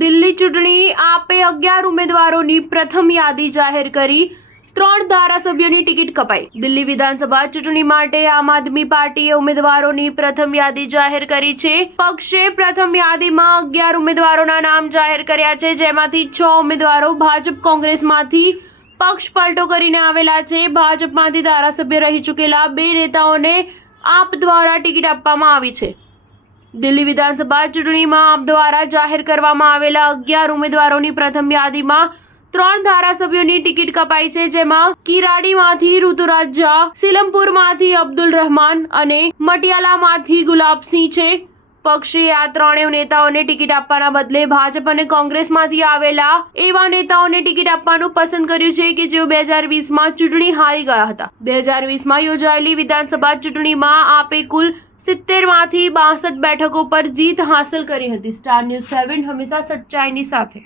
દિલ્હી ચૂંટણી આપે 11 ઉમેદવારોની પ્રથમ યાદી જાહેર કરી 3 ધારાસભ્યોની ટિકિટ કપાઈ। દિલ્હી વિધાનસભા ચૂંટણી માટે આમ આદમી પાર્ટીએ ઉમેદવારોની પ્રથમ યાદી જાહેર કરી છે। પક્ષે પ્રથમ યાદીમાં 11 ઉમેદવારોના નામ જાહેર કર્યા છે, જેમાંથી 6 ઉમેદવારો ભાજપ કોંગ્રેસમાંથી પક્ષ પલટો કરીને આવેલા છે। ભાજપમાંથી ધારાસભ્ય રહી ચૂકેલા 2 નેતાઓને આપ દ્વારા ટિકિટ આપવામાં આવી છે। દિલ્હી વિધાનસભા ચૂંટણીમાં આપ દ્વારા જાહેર કરવામાં આવેલા 11 ઉમેદવારોની પ્રથમ યાદીમાં 3 ધારાસભ્યોની ટિકિટ કપાઈ છે, જેમાં કિરાડીમાંથી ઋતુરાજ ઝા, સિલમપુરમાંથી અબ્દુલ રહેમાન અને મટિયાલામાંથી ગુલાબસિંહ છે। પક્ષે આ 3 નેતાઓને ટિકિટ આપવાના બદલે ભાજપ અને કોંગ્રેસમાંથી આવેલા એવા નેતાઓને ટિકિટ આપવાનું પસંદ કર્યું છે કે જેઓ 2020માં ચૂંટણી હારી ગયા હતા। 2020માં યોજાયેલી વિધાનસભા ચૂંટણીમાં આપે કુલ 70માંથી 62 બેઠકો પર જીત હાંસલ કરી હતી। સ્ટાર ન્યૂઝ 7 હંમેશા સચ્ચાઈની સાથે।